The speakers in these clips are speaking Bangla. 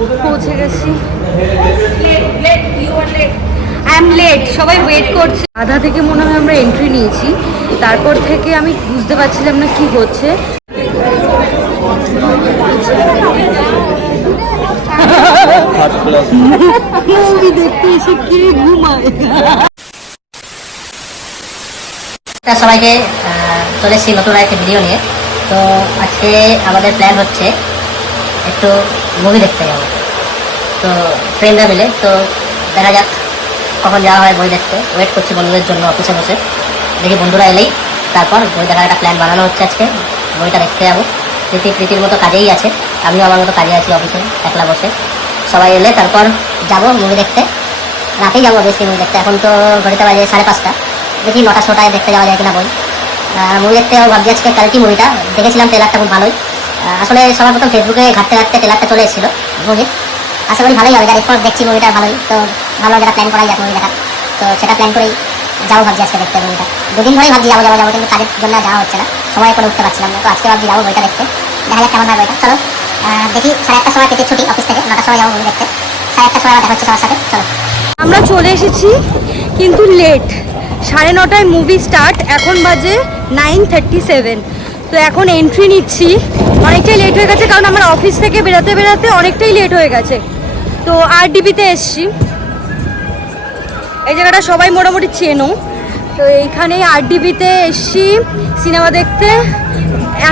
পৌঁছে গেছি। আই এম লেট, সবাই ওয়েট করছে। আধা থেকে মনে হয় আমরা এন্ট্রি নিয়েছি, তারপর থেকে আমি বুঝতে পারছিলাম না কি হচ্ছে। দেখতে এসে কি ঘুমায়। সবাইকে চলে এসেছি নতুন একটা ভিডিও নিয়ে। তো আজকে আমাদের প্ল্যান হচ্ছে একটু মুভি দেখতে যাবো, তো ফ্রেন্ডরা মিলে। তো দেখা যাক কখন যাওয়া হয় বই দেখতে। ওয়েট করছি বন্ধুদের জন্য অফিসে বসে। দেখি বন্ধুরা এলেই তারপর বই দেখার একটা প্ল্যান বানানো হচ্ছে। আজকে বইটা দেখতে যাবো। প্রীতির মতো কাজেই আছে, আমিও আমার মতো কাজে আছি অফিসে একলা বসে। সবাই এলে তারপর যাবো মুভি দেখতে। রাতেই যাবো বেশি মুভি দেখতে। এখন তো ঘড়িতে বাজে 5:30। দেখি 9টা-10টায় দেখতে যাওয়া যায় কিনা বই। মুভি দেখতে ভাবছি আজকে কালকি মুভিটা দেখেছিলাম, ট্রেলারটা খুব ভালোই। আসলে সবার প্রথম ফেসবুকে ঘাটতে ট্রেলারটা চলে এসেছিলো মুভির। আশা করি ভালোই হবে, যা রেসপন্স দেখছি মুভিটা ভালোই। তো ভালো যেটা প্ল্যান করাই যাক মুভি দেখা, তো সেটা প্ল্যান করেই যাবো ভাবছি আজকে দেখতে মুভিটা। দুদিন ধরেই ভাবছি যাবো, কিন্তু কাজের জন্য যাওয়া হচ্ছে না, সময় করে উঠতে পারছিলাম না। তো আজকে ভাবছি যাবো বইটা দেখতে, দেখা যাক কেমন হয় বইটা। চলো দেখি 1:30টার সময় পেতে ছুটি অফিস থেকে, 9টার সময় যাবো মুভি দেখতে। 1:30টার সময় দেখা হচ্ছে সবার সাথে। চলো আমরা চলে এসেছি কিন্তু লেট। 9:30টায় মুভি স্টার্ট, এখন বাজে 9:37। তো এখন এন্ট্রি নিচ্ছি। অনেকটাই লেট হয়ে গেছে, কারণ আমার অফিস থেকে বেরোতে বেরোতে অনেকটাই লেট হয়ে গেছে। তো RDB-তে এসছি। এই জায়গাটা সবাই মোটামুটি চেনো। তো এইখানে RDB-তে এসছি সিনেমা দেখতে।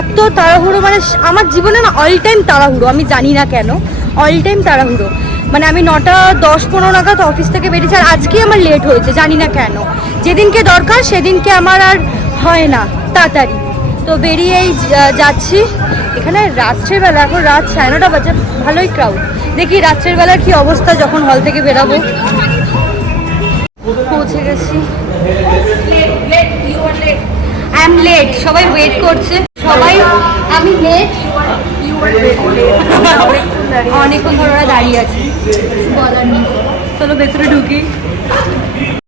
এত তাড়াহুড়ো, মানে আমার জীবনে না অল টাইম তাড়াহুড়ো, আমি জানি না কেন অল টাইম তাড়াহুড়ো। মানে আমি 9:10-15 নাগাদ অফিস থেকে বেরিয়েছি, আর আজকে আমার লেট হয়েছে, জানি না কেন। যেদিনকে দরকার সেদিনকে আমার আর হয় না তাড়াতাড়ি। তো বেরিয়েই যাচ্ছি। এখানে রাত্রের বেলা, এখন রাত 9:30 বাজে, ভালোই ক্রাউড। দেখি রাত্রের বেলার কি অবস্থা যখন হল থেকে বেরাবো। পৌঁছে গেছি। আই এম লেট, সবাই ওয়েট করছে। সবাই আমি লেট, অনেকক্ষণ ধরে ওরা দাঁড়িয়ে আছে, বলার নেই। চলো ভেতরে ঢুকি।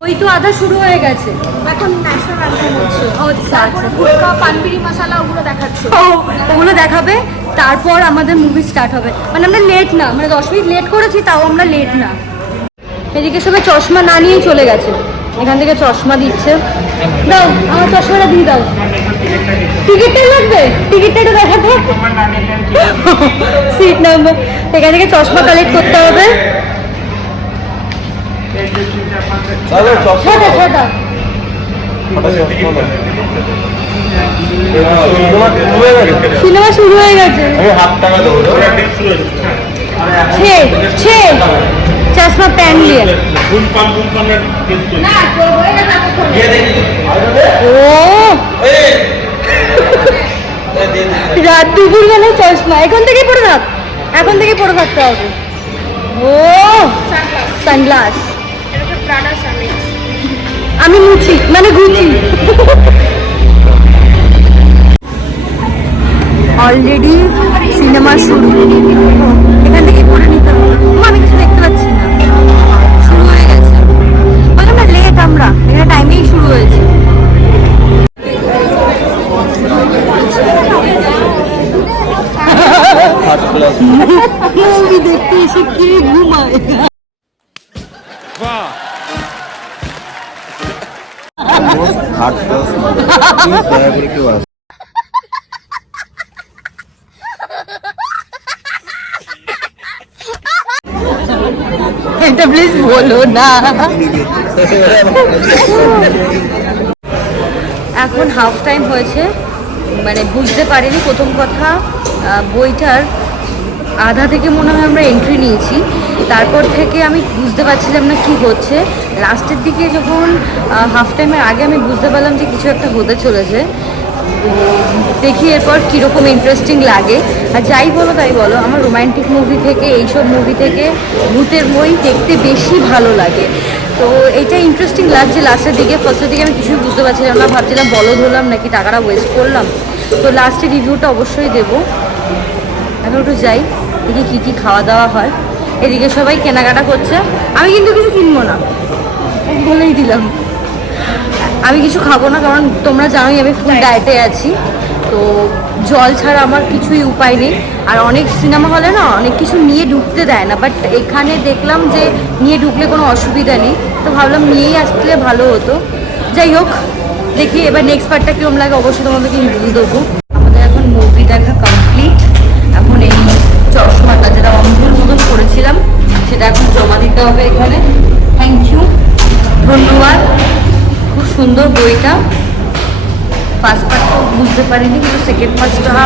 ওই তো আধা শুরু হয়ে গেছে, এখন ন্যাশনাল অ্যান্থেম হচ্ছে। আচ্ছা আচ্ছা, গুটকা পানবিড়ি মশালা ওগুলো দেখাচ্ছে। ওগুলো দেখাবে, তারপর আমাদের মুভি স্টার্ট হবে। মানে আমরা লেট না, মানে 10 মিনিট লেট করেছি, তাও আমরা লেট না। এদিকে সবাই চশমা না নিয়েই চলে গেছে। এখান থেকে চশমা দিচ্ছে। দাও আমার চশমাটা দিয়ে দাও। টিকিটটাই লাগবে, টিকিটটা একটু দেখাতে। সিট নাম্বার, এখান থেকে চশমা কালেক্ট করতে হবে। সিনেমা শুরু হয়ে গেছে। चश्मा पहन लिया। রাত দুপুর বেলায় চশমা, এখন থেকেই পরে থাক, এখন থেকেই পরে থাকতে হবে। ও সানগ্লাস, আমি মুছি মানে গুচি। অলরেডি সিনেমা শুরু, এখান থেকেই পরে নিতে হবে। আমি কিছু দেখতে পাচ্ছি না, শুরু হয়ে গেছে। বললাম না লেট, আমরা এখানে টাইমেই শুরু হয়েছে। মুভি দেখতে এসে কি ঘুমায়। এটা প্লিজ বলো না। এখন হাফ টাইম হয়েছে, মানে বুঝতে পারিনি। প্রথম কথা, বইটার আধা থেকে মনে হয় আমরা এন্ট্রি নিয়েছি, তারপর থেকে আমি বুঝতে পারছিলাম না কি হচ্ছে। লাস্টের দিকে যখন হাফ টাইমের আগে আমি বুঝতে পারলাম যে কিছু একটা হতে চলেছে। দেখি এরপর কীরকম ইন্টারেস্টিং লাগে। আর যাই বলো তাই বলো, আমার রোম্যান্টিক মুভি থেকে, এইসব মুভি থেকে ভূতের বই দেখতে বেশি ভালো লাগে। তো এইটা ইন্টারেস্টিং লাগছে লাস্টের দিকে। ফার্স্টের দিকে আমি কিছুই বুঝতে পারছিলাম না, ভাবছিলাম বলদ হলাম নাকি টাকাটা ওয়েস্ট করলাম। তো লাস্টে রিভিউটা অবশ্যই দেবো। এখন একটু যাই, দেখি কী কী খাওয়া দাওয়া হয়। এদিকে সবাই কেনাকাটা করছে, আমি কিন্তু কিছু কিনবো না, বলেই দিলাম। আমি কিছু খাবো না, কারণ তোমরা জানোই আমি ফুল ডায়েটে আছি। তো জল ছাড়া আমার কিছুই উপায় নেই। আর অনেক সিনেমা হলে না অনেক কিছু নিয়ে ঢুকতে দেয় না, বাট এখানে দেখলাম যে নিয়ে ঢুকলে কোনো অসুবিধা নেই, তো ভাবলাম নিয়েই আসলে ভালো হতো। যাই হোক, দেখি এবার নেক্সট পার্টটা কীরকম লাগে অবশ্যই তোমাদেরকে রিভিউ দেবো। আমাদের এখন মুভি দেখা কমপ্লিট। এখন এই চশমাটা যেটা অম্বুর মতন করেছিলাম সেটা এখন জমা দিতে হবে এখানে। থ্যাংক ইউ, ধন্যবাদ। খুব সুন্দর বইটা। ফার্স্ট পার্টটা বুঝতে পারিনি, কিন্তু সেকেন্ড পার্টটা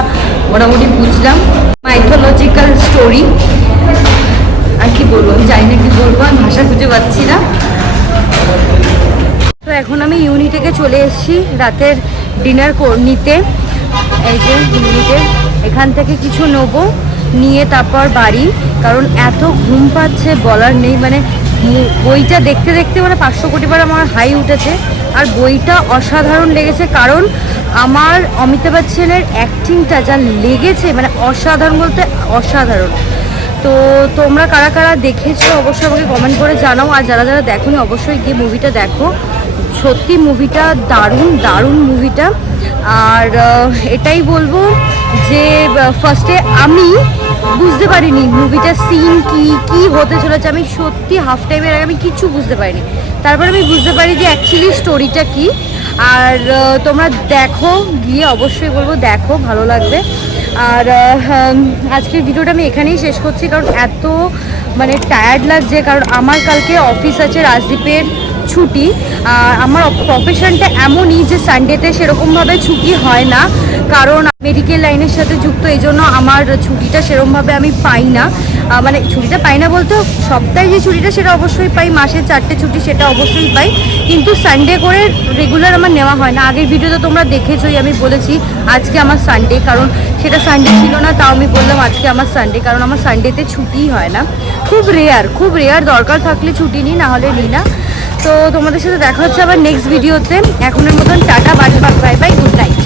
মোটামুটি বুঝলাম। মাইথোলজিক্যাল স্টোরি, আর কি বলবো, আমি জানি না কি বলবো, আমি ভাষা খুঁজে পাচ্ছি না। তো এখন আমি ইউনিটেকে চলে এসেছি রাতের ডিনার নিতে। এই যে ইউনিটের এখান থেকে কিছু নেবো, নিয়ে তারপর বাড়ি, কারণ এত ঘুম পাচ্ছে বলার নেই। মানে বইটা দেখতে দেখতে মানে 500 কোটি বার আমার হাই উঠেছে। আর বইটা অসাধারণ লেগেছে, কারণ আমার অমিতাভ বচ্চনের অ্যাক্টিংটা যা লেগেছে, মানে অসাধারণ বলতে অসাধারণ। তো তোমরা কারা কারা দেখেছো অবশ্যই আমাকে কমেন্ট করে জানাও, আর যারা যারা দেখোনি অবশ্যই গিয়ে মুভিটা দেখো। সত্যি মুভিটা দারুণ দারুণ মুভিটা। আর এটাই বলবো যে ফার্স্টে আমি বুঝতে পারিনি মুভিটা সিন কি হতে চলেছে। আমি সত্যি হাফ টাইমের আগে আমি কিচ্ছু বুঝতে পারিনি, তারপর আমি বুঝতে পারি যে অ্যাকচুয়ালি স্টোরিটা কি। আর তোমরা দেখো, গিয়ে অবশ্যই বলবো দেখো, ভালো লাগবে। আর আজকের ভিডিওটা আমি এখানেই শেষ করছি, কারণ এত মানে টায়ার্ড লাগছে, কারণ আমার কালকে অফিস আছে, রাজদীপের ছুটি। আর আমার প্রফেশনটা এমনই যে সানডেতে সেরকমভাবে ছুটি হয় না, কারণ মেডিকেল লাইনের সাথে যুক্ত, এই জন্য আমার ছুটিটা সেরকমভাবে আমি পাই না। মানে ছুটিটা পাই না বলতে সপ্তাহে যে ছুটিটা সেটা অবশ্যই পাই, মাসে 4টে ছুটি সেটা অবশ্যই পাই, কিন্তু সানডে করে রেগুলার আমার নেওয়া হয় না। আগের ভিডিওতে তোমরা দেখেছোই, আমি বলেছি আজকে আমার সানডে, কারণ সেটা সানডে ছিল না, তাও আমি বললাম আজকে আমার সানডে, কারণ আমার সানডেতে ছুটিই হয় না। খুব রেয়ার, দরকার থাকলে ছুটি নিই, না হলে নিই না। তো তোমাদের সাথে দেখা হচ্ছে আবার নেক্সট ভিডিওতে। এখনের মতন tata, bye bye, good night.